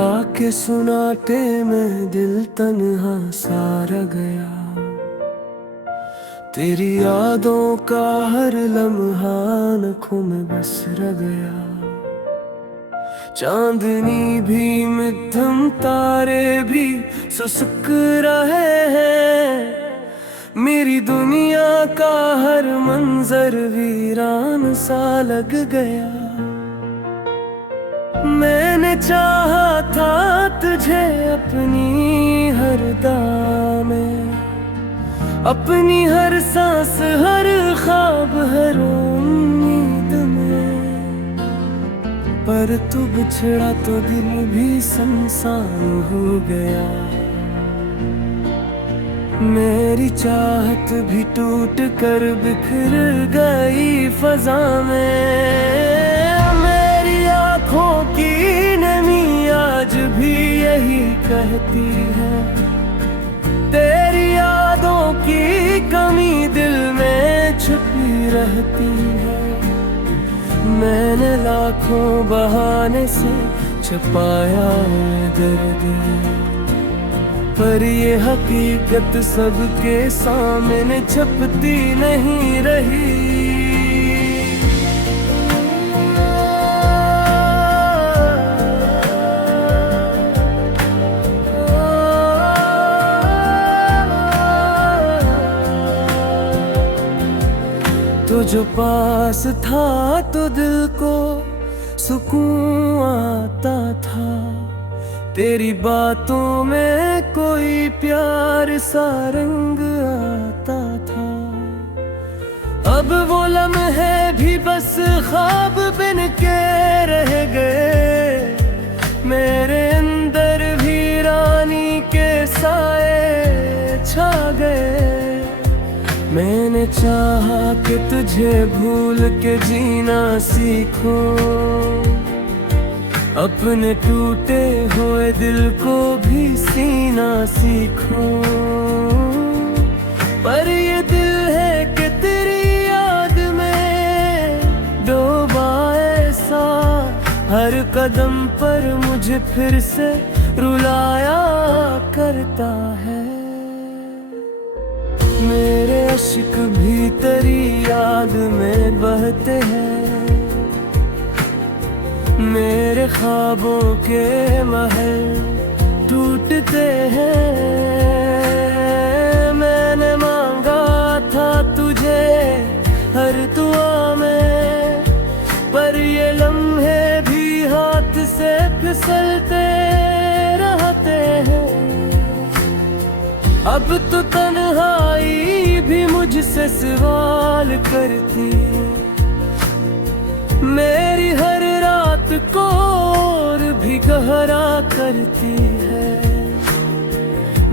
के सुनाटे में दिल तन्हा सा रह गया। तेरी यादों का हर लम्हा आँखों में बस रह गया। चांदनी भी मध्यम तारे भी सुसुक रहे हैं। मेरी दुनिया का हर मंजर वीरान सा लग गया। मैंने चाहा था तुझे अपनी हर दां में, अपनी हर सांस हर ख्वाब हर उम्मीद में। पर तू बिछड़ा तो दिल भी सुनसान हो गया। मेरी चाहत भी टूट कर बिखर गई फजा में। मेरी आँखों की नमी आज भी यही कहती है, तेरी यादों की कमी दिल में छुपी रहती है। मैंने लाखों बहाने से छुपाया दर्द, पर ये हकीकत सबके सामने छपती नहीं रही। तो जो पास था तो दिल को सुकून आता था। तेरी बातों में कोई प्यार सा रंग आता था। अब वो लम्हे भी बस ख्वाब बन के रह गए। मेरे अंदर वीरानी के साए छा गए। मैंने चाहा कि तुझे भूल के जीना सीखूं, अपने टूटे हुए दिल को भी सीना सीखूं। पर ये दिल है कि तेरी याद में डूबा ऐसा, हर कदम पर मुझे फिर से रुलाया करता है। मेरे अश्क भी तेरी याद में बहते हैं। मेरे ख्वाबों के महल टूटते हैं। मैंने मांगा था तुझे हर दुआ में, पर ये लम्हे भी हाथ से फिसलते रहते हैं। अब तो तन्हाई भी मुझसे सवाल करती, मेरी हर रात को और भी गहरा करती है।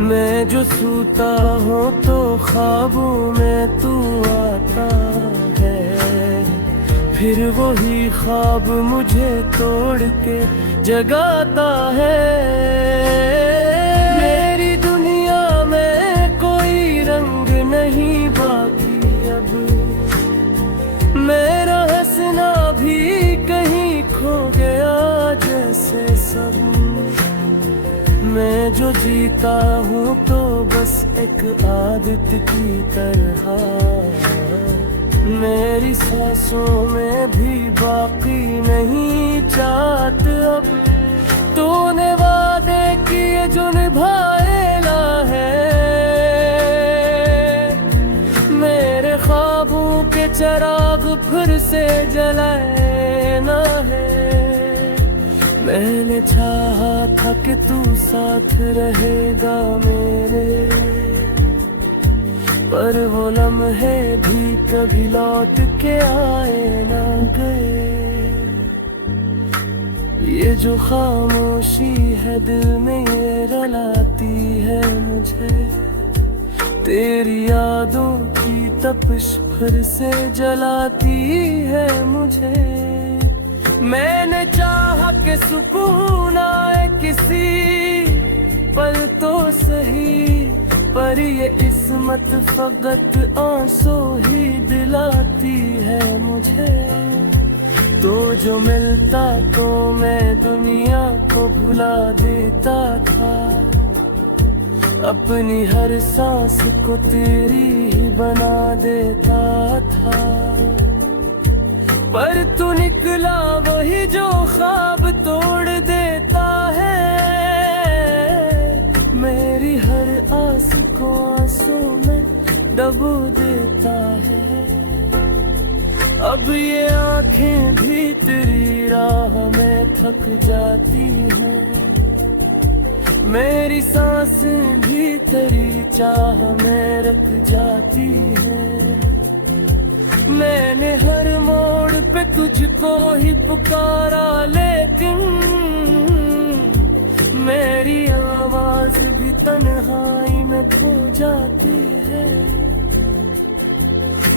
मैं जो सूता हूँ तो ख्वाबों में तू आता है, फिर वही ख्वाब मुझे तोड़ के जगाता है। मेरी दुनिया में कोई रंग नहीं बाकी अब, मेरा हंसना भी कहीं खो गया जैसे सब। मैं जो जीता हूँ तो बस एक आदत की तरह, मेरी सांसों में भी बाकी नहीं चाहत अब। तूने वादे किए जो निभाएगा है, मेरे ख्वाबों के चिराग फिर से जलाए ना है। मैंने चाहा था कि तू साथ रहेगा मेरे, पर वो लम्हे भी कभी लौट के आए ना गए। ये जो खामोशी है दिल में ये रुलाती है मुझे, तेरी यादों की तपिश फिर से जलाती है मुझे। मैंने चाहा कि सुकून आए किसी पल तो सही, पर ये इस्मत फकत आंसू ही दिलाती है मुझे। तो जो मिलता तो मैं दुनिया को भुला देता था, अपनी हर सांस को तेरी ही बना देता था। पर तू निकला वही जो ख्वाब तोड़ देता है, मेरी हर आस को आंसू में डबो देता है। अब ये आंखें भी तेरी राह में थक जाती हैं, मेरी सांसें भी तेरी चाह में रख जाती हैं। मैंने हर मोड़ पे तुझको ही पुकारा, लेकिन मेरी आवाज भी तन्हाई में खो जाती है।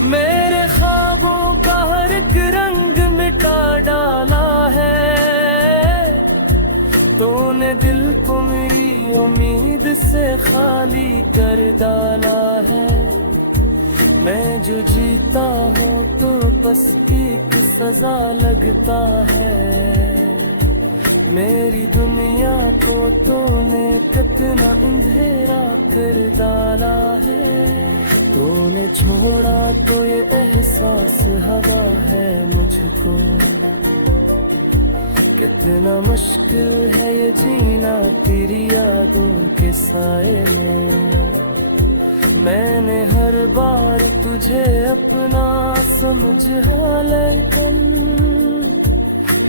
मेरे ख्वाबों का हर एक रंग मिटा डाला है, तूने दिल को मेरी उम्मीद से खाली कर डाला है। मैं जो जीता हूँ तो बस एक सजा लगता है, मेरी दुनिया को तूने कितना अंधेरा कर डाला है। तूने छोड़ा तो ये एहसास हवा है मुझको, कितना मुश्किल है ये जीना तेरी यादों के साए में। मैंने हर बार तुझे अपना समझा, लेकिन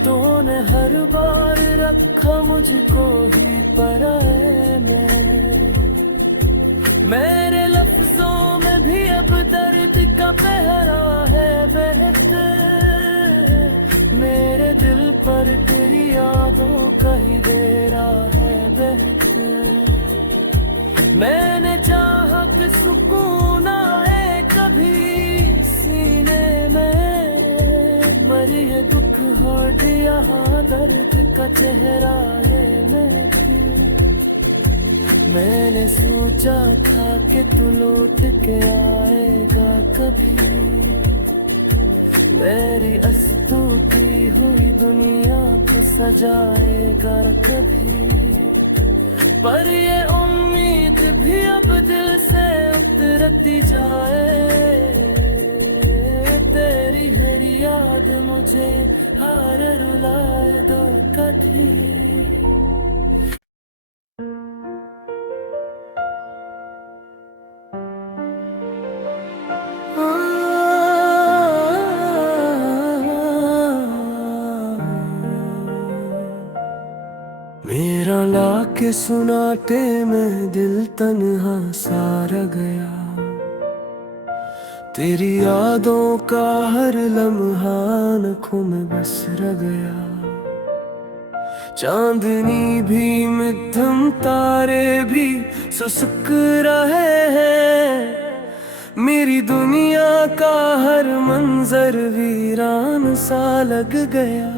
तूने हर बार रखा मुझको ही पराए में। मेरे लफ्जों में भी अब दर्द का पहरा है बेहतर, मेरे दिल पर तेरी यादों का ही डेरा है बेहतर। मैंने चाहा कि सुकून आए कभी सीने में, मरी है दुख हट यहाँ दर्द का चेहरा है महफिल। मैंने सोचा था कि तू लौट के आएगा कभी, मेरी अस्तूती हुई दुनिया को सजाएगा कभी। पर ये उम्मीद भी अब दिल से उतरती जाए, तेरी हर याद मुझे हार रुलाए दो कभी। मेरा लाके सुनाटे में दिल तन्हा सा रह गया, तेरी यादों का हर लम्हा आँखों में बस रह गया। चांदनी भी मध्यम तारे भी सुसुक रहे हैं, मेरी दुनिया का हर मंजर वीरान सा लग गया।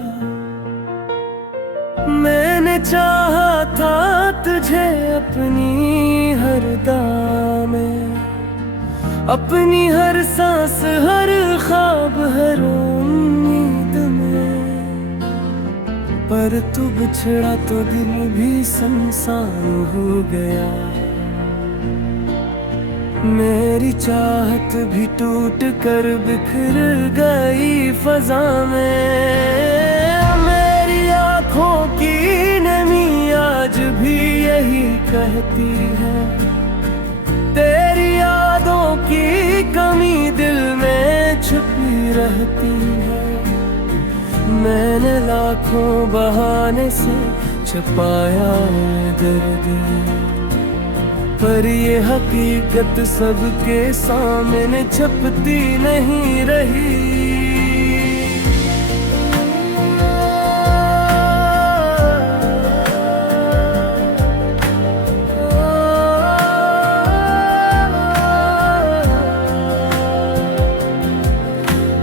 मैंने चाहा था तुझे अपनी हर दाम में, अपनी हर सांस हर ख्वाब हर उम्मीद में। पर तू बिछड़ा तो दिल भी सुनसान हो गया, मेरी चाहत भी टूट कर बिखर गई फजा में। मेरी आँखों की नमी आज भी यही कहती है, तेरी यादों की कमी दिल में छुपी रहती है। मैंने लाखों बहाने से छुपाया दर्द, पर ये हकीकत सबके सामने छपती नहीं रही।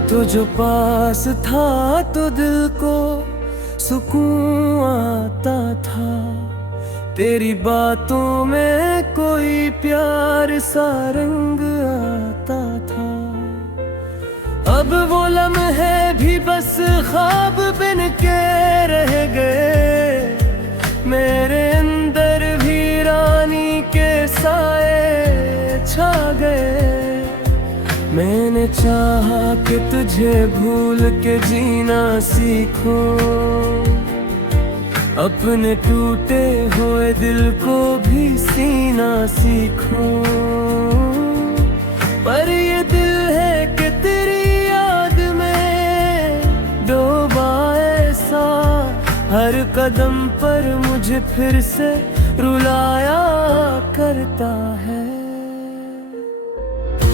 तो जो पास था तो दिल को सुकून आता था, तेरी बातों में कोई प्यार सा रंग आता था। अब वो लम्हे भी बस ख्वाब बन के रह गए, मेरे अंदर भी रानी के साए छा गए। मैंने चाहा कि तुझे भूल के जीना सीखूं, अपने टूटे हुए दिल को भी सीना सीखूं। पर ये दिल है कि तेरी याद में डूबा ऐसा, हर कदम पर मुझे फिर से रुलाया करता है।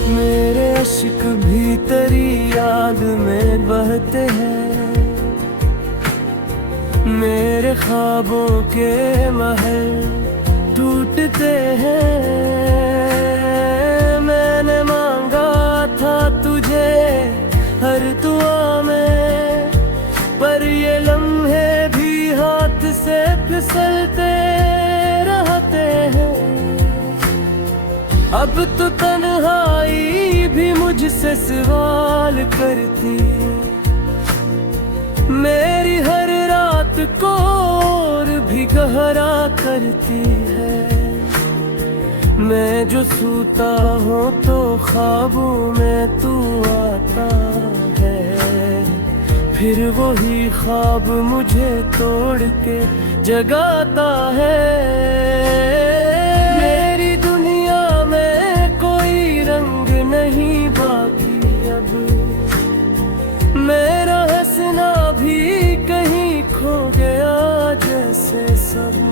मेरे अश्क भी तेरी याद में बहते हैं, मेरे ख्वाबों के महल टूटते हैं। मैंने मांगा था तुझे हर दुआ में, पर ये लम्हे भी हाथ से फिसलते रहते हैं। अब तो तन्हाई भी मुझसे सवाल करती, मेरी हर रात को और भी गहरा करती है। मैं जो सोता हूँ तो ख्वाबों में तू आता है, फिर वही ख्वाब मुझे तोड़ के जगाता है। मेरी दुनिया में कोई रंग नहीं बाकी अब, मेरा हंसना भी कहीं खो गया जैसे सब।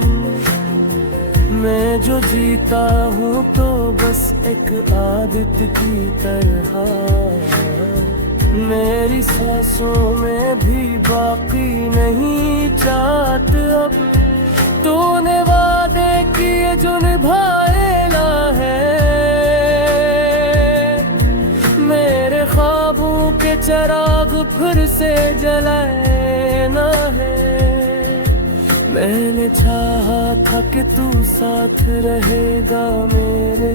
मैं जो जीता हूँ तो बस एक आदत की तरह, मेरी सांसों में भी बाकी नहीं चाहत अब। तूने वादे किए जो निभाएला है, मेरे ख्वाबों के चिराग फिर से जलाए ना है। मैंने चाहा था कि तू साथ रहेगा मेरे,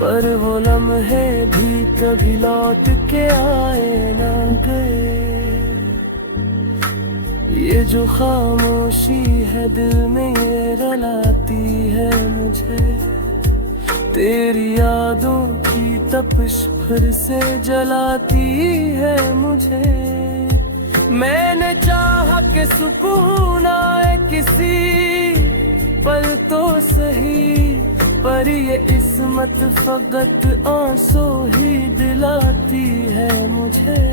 पर वो लम्हे भी कभी लौट के आए ना गए। ये जो खामोशी है दिल में ये रुलाती है मुझे, तेरी यादों की तपिश फिर से जलाती है मुझे। मैंने चाहा कि सुकून आए किसी पल तो सही, पर ये इस्मत फकत आंसू ही दिलाती है मुझे।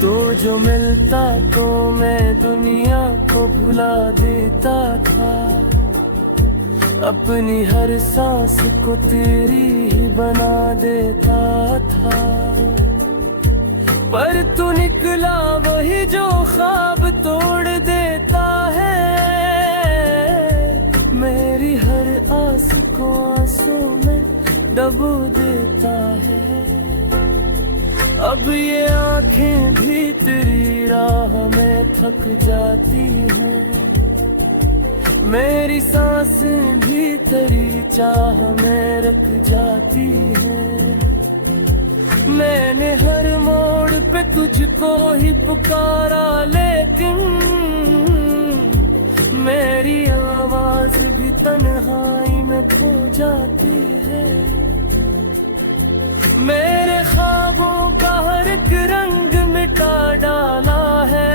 तो जो मिलता तो मैं दुनिया को भुला देता था, अपनी हर सांस को तेरी ही बना देता था। पर तू निकला वही जो ख्वाब तोड़ देता है, मेरी हर आस को आंसू में डबो देता है। अब ये आंखें भी तेरी राह में थक जाती हैं, मेरी सांसें भी तेरी चाह में रख जाती हैं। मैंने हर मोड़ पे तुझको ही पुकारा, लेकिन मेरी आवाज भी तन्हाई में खो जाती है। मेरे ख्वाबों का हर एक रंग मिटा डाला है,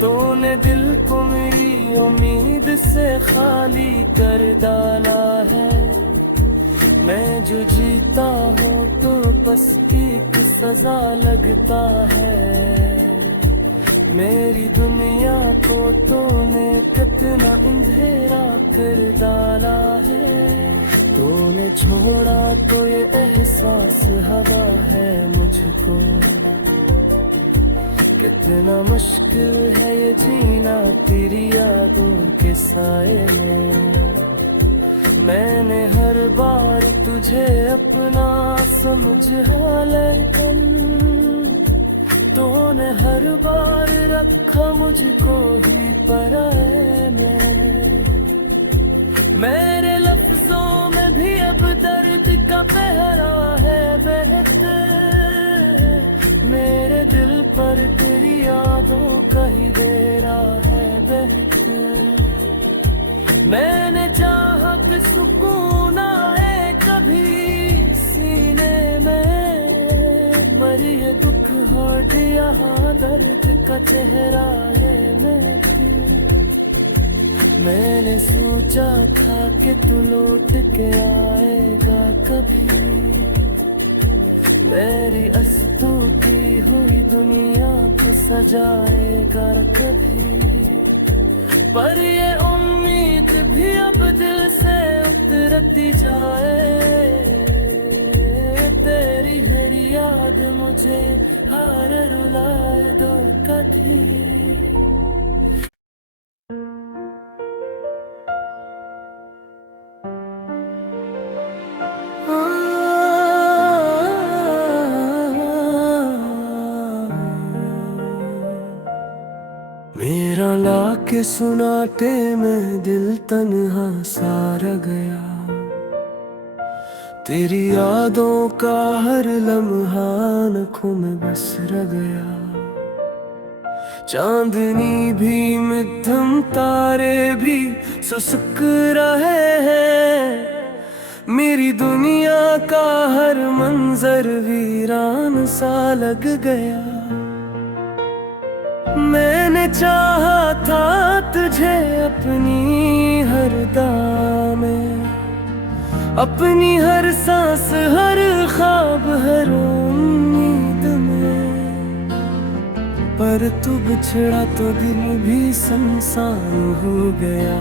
तूने दिल को मेरी उम्मीद से खाली कर डाला है। मैं जो जीता हूँ तो बस एक सजा लगता है, मेरी दुनिया को तूने कितना अंधेरा कर डाला है। तूने छोड़ा तो ये एहसास हवा है मुझको, कितना मुश्किल है ये जीना तेरी यादों के साए में। मैंने हर बार तुझे अपना समझा, लेकिन तूने हर बार रखा मुझको ही पराए में। मेरे लफ्जों में भी अब दर्द का पहरा है, का चेहरा है मैंने सोचा था कि तू लौट के आएगा कभी, मेरी अस्तूती हुई दुनिया को सजाएगा कभी। पर ये उम्मीद भी अब दिल से उतरती जाए, तेरी हर याद मुझे हार रुलाए दो कभी। मेरा लाके सुनाटे में दिल तन्हा सा रह गया, तेरी यादों का हर लम्हा आँखों में बस रह गया। चांदनी भी मध्यम तारे भी सुसुक रहे हैं, मेरी दुनिया का हर मंजर वीरान सा लग गया। मैंने चाहा था तुझे अपनी हर दां में, अपनी हर सांस हर ख्वाब हर उम्मीद में, पर तू बिछड़ा तो दिल भी सुनसान हो गया।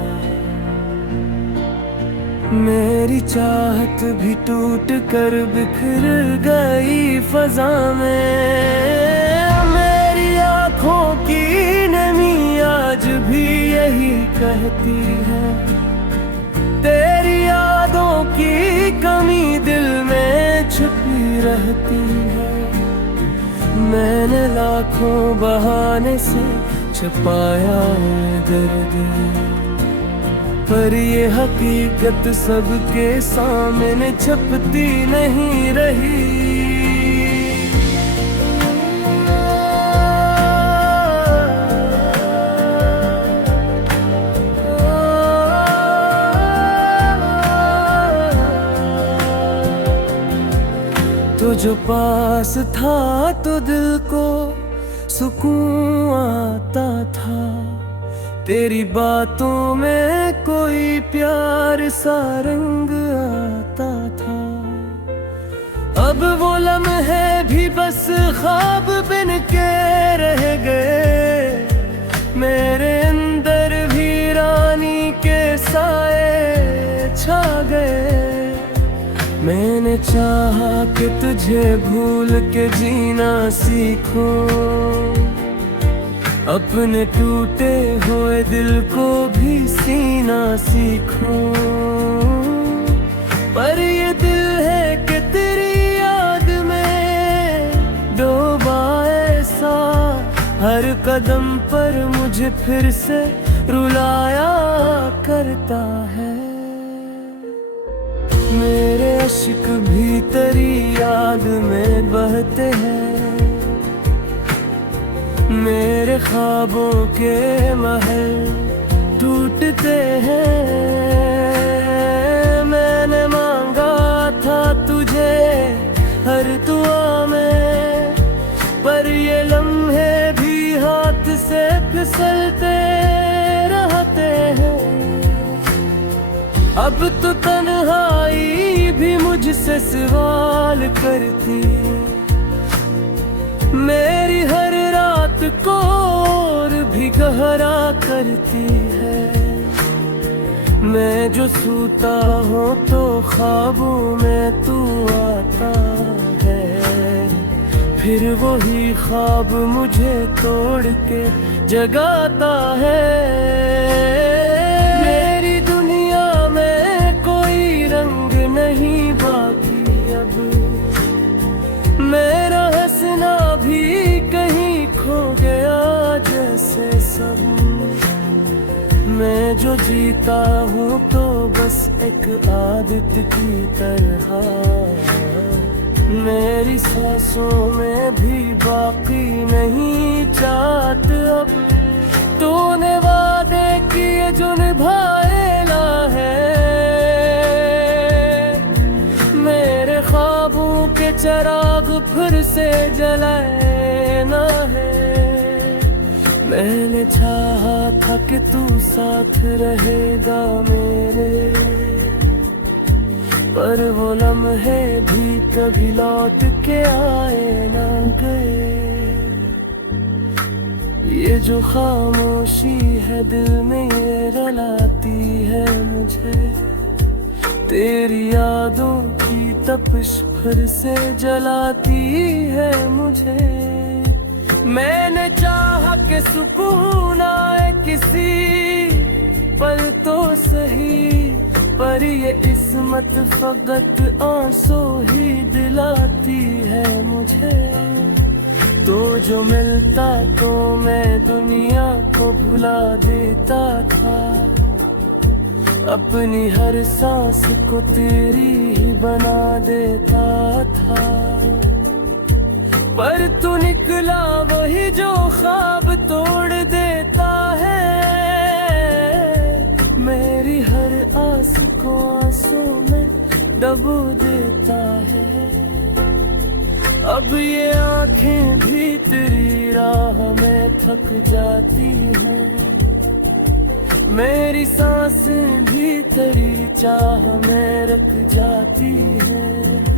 मेरी चाहत भी टूट कर बिखर गई फजा में। मेरी आँखों की नमी आज भी यही कहती है, तेरी यादों की कमी दिल में छुपी रहती है। मैंने लाखों बहाने से छुपाया दर्द, पर ये हकीकत सबके सामने छपती नहीं रही। तो जो पास था तो दिल को सुकून आता था, तेरी बातों में कोई प्यार सा रंग आता था। अब वो लम्हे भी बस ख्वाब बन के रह गए, मेरे अंदर वीरानी के साए छा गए। मैंने चाहा कि तुझे भूल के जीना सीखूं, अपने टूटे हुए दिल को भी सीना सीखूं। पर ये दिल है कि तेरी याद में डूबा ऐसा, हर कदम पर मुझे फिर से रुलाया करता है। मेरे अश्क भी तेरी याद में बहते हैं, मेरे ख्वाबों के महल टूटते हैं। मैंने मांगा था तुझे हर दुआ में, पर ये लम्हे भी हाथ से फिसलते रहते हैं। अब तो तन्हाई भी मुझसे सवाल करती, मेरी हर रात को और भी गहरा करती है। मैं जो सोता हूँ तो ख्वाबों में तू आता है, फिर वही ख्वाब मुझे तोड़ के जगाता है। मेरी दुनिया में कोई रंग नहीं बाकी अब, मेरा हंसना भी कहीं खो गया जैसे सब। मैं जो जीता हूँ तो बस एक आदत की तरह, मेरी सांसों में भी बाकी नहीं चाहत अब। तूने वादे किए जो निभाएला है, मेरे ख्वाबों के चिराग फिर से जलाए ना है। मैंने चाहा था कि तू साथ रहेगा मेरे, पर वो लम्हे भी कभी लौट के आए ना गए। ये जो खामोशी है दिल में ये रुलाती है मुझे, तेरी यादों की तपिश फिर से जलाती है मुझे। मैंने चाहा कि सुकून आए किसी पल तो सही, पर ये किस्मत फकत आंसू ही दिलाती है मुझे। तो जो मिलता तो मैं दुनिया को भुला देता था, अपनी हर सांस को तेरी ही बना देता था। पर तू निकला वही जो ख्वाब तोड़ देता है, मेरी हर आस को आंसू में डबो देता है। अब ये आंखें भी तेरी राह में थक जाती हैं, मेरी सांसें भी तेरी चाह में रख जाती हैं।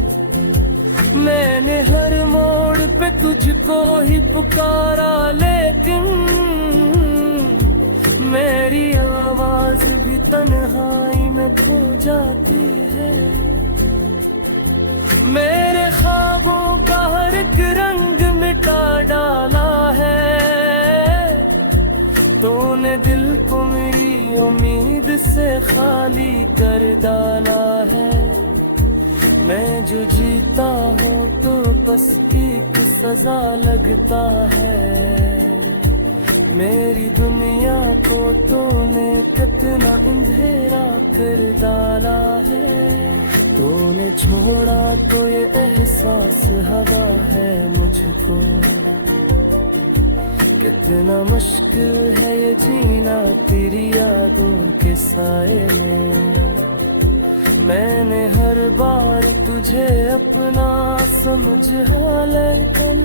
मैंने हर मोड़ पे तुझको ही पुकारा, लेकिन मेरी आवाज भी तन्हाई में खो जाती है। मेरे ख्वाबों का हर एक रंग मिटा डाला है, तूने दिल को मेरी उम्मीद से खाली कर डाला है। मैं जो जीता हूँ तो बस एक सजा लगता है, मेरी दुनिया को तूने कितना अंधेरा कर डाला है। तूने छोड़ा तो ये एहसास हवा है मुझको, कितना मुश्किल है ये जीना तेरी यादों के साए में। मैंने हर बार तुझे अपना समझा, लेकिन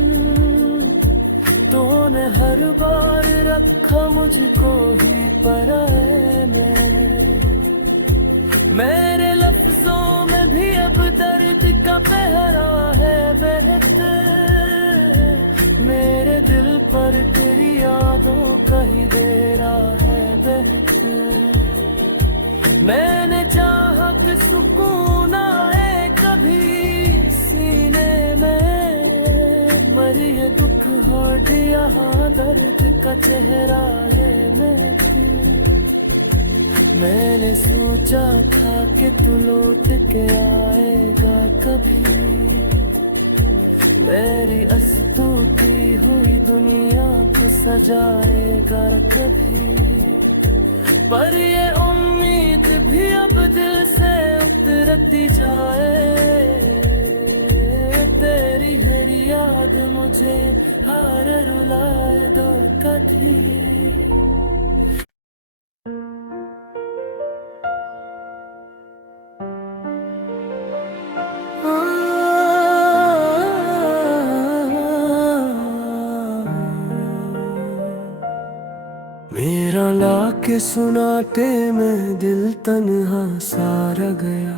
तूने हर बार रखा मुझको ही पराए में। मेरे लफ्जों में भी अब दर्द का पहरा है बेहतर, मेरे दिल पर तेरी यादों का ही डेरा है बेहतर। मैंने चाहा कि सुकून आए कभी सीने में, मर ये दुख हो यहाँ दर्द का चेहरा है मैंने सोचा था कि तू लौट के आएगा कभी, मेरी अस्तूती हुई दुनिया को सजाएगा कभी। पर ये उम्मीद भी अब दिल से उतरती जाए, तेरी हर याद मुझे हार रुलाए दो कभी। मेरा लाके सुनाटे में दिल तन्हा सा रह गया,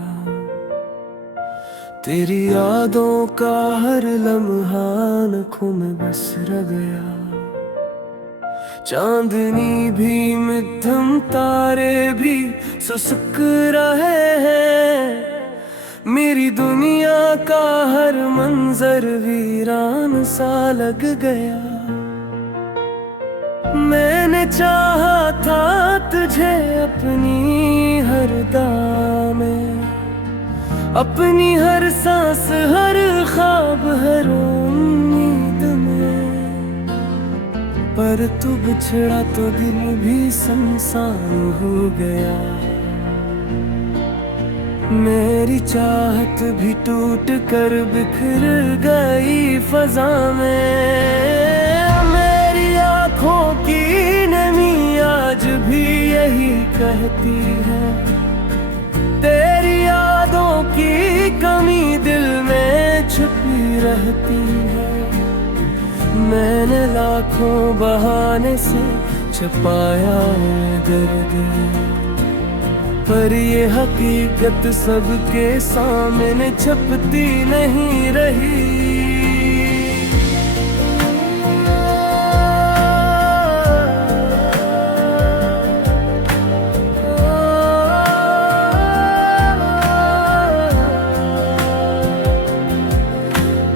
तेरी यादों का हर लम्हा आँखों में बस रह गया। चांदनी भी मध्यम तारे भी सुसुक रहे हैं, मेरी दुनिया का हर मंजर वीरान सा लग गया। मैंने चाहा था तुझे अपनी हर दाम में, अपनी हर सांस हर ख्वाब हर उम्मीद में, पर तू बिछड़ा तो दिल भी सुनसान हो गया। मेरी चाहत भी टूट कर बिखर गई फजा में। मेरी आँखों की नमी आज भी यही कहती है, तेरी यादों की कमी दिल में छुपी रहती है। मैंने लाखों बहाने से छुपाया दर्द, पर ये हकीकत सबके सामने छपती नहीं रही।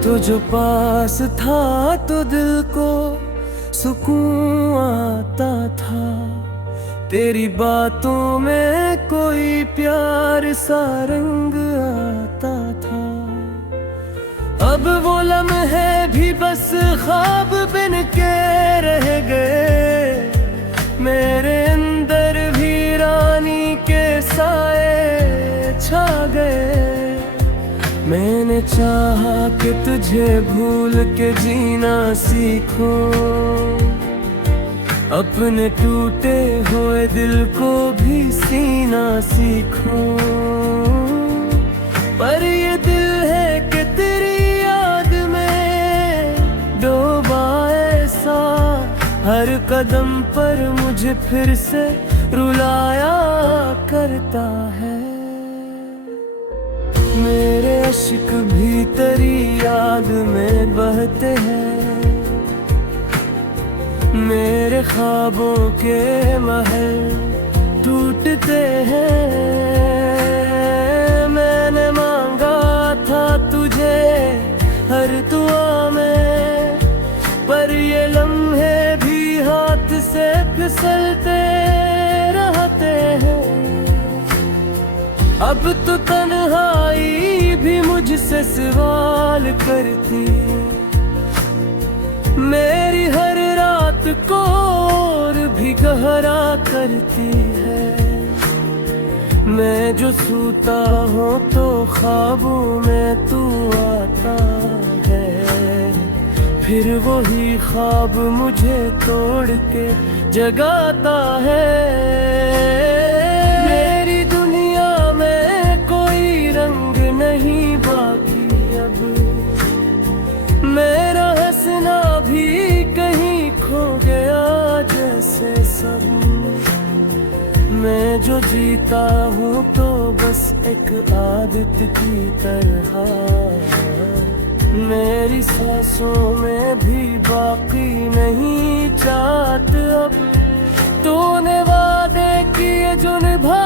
तो जो पास था तो दिल को सुकून आता था, तेरी बातों में कोई प्यार सा रंग आता था। अब वो लम्हे भी बस ख्वाब बन के रह गए, मेरे अंदर भी रानी के साए छा गए। मैंने चाहा कि तुझे भूल के जीना सीखूं, अपने टूटे हुए दिल को भी सीना सीखूं, पर ये दिल है कि तेरी याद में डूबा ऐसा, हर कदम पर मुझे फिर से रुलाया करता है। मेरे अश्क भी तेरी याद में बहते हैं, मेरे ख्वाबों के महल टूटते हैं। मैंने मांगा था तुझे हर दुआ में, पर ये लम्हे भी हाथ से फिसलते रहते हैं। अब तो तन्हाई भी मुझसे सवाल करती, मेरी हर रात को और भी गहरा करती है। मैं जो सूता हूँ तो ख्वाबों में तू आता है, फिर वही ख्वाब मुझे तोड़ के जगाता है। मेरी दुनिया में कोई रंग नहीं बाकी अब, मेरा हंसना भी कहीं खो गया जैसे सब। मैं जो जीता हूँ तो बस एक आदत की तरह, मेरी सांसों में भी बाकी नहीं चाहत अब। तूने वादे किए जो निभा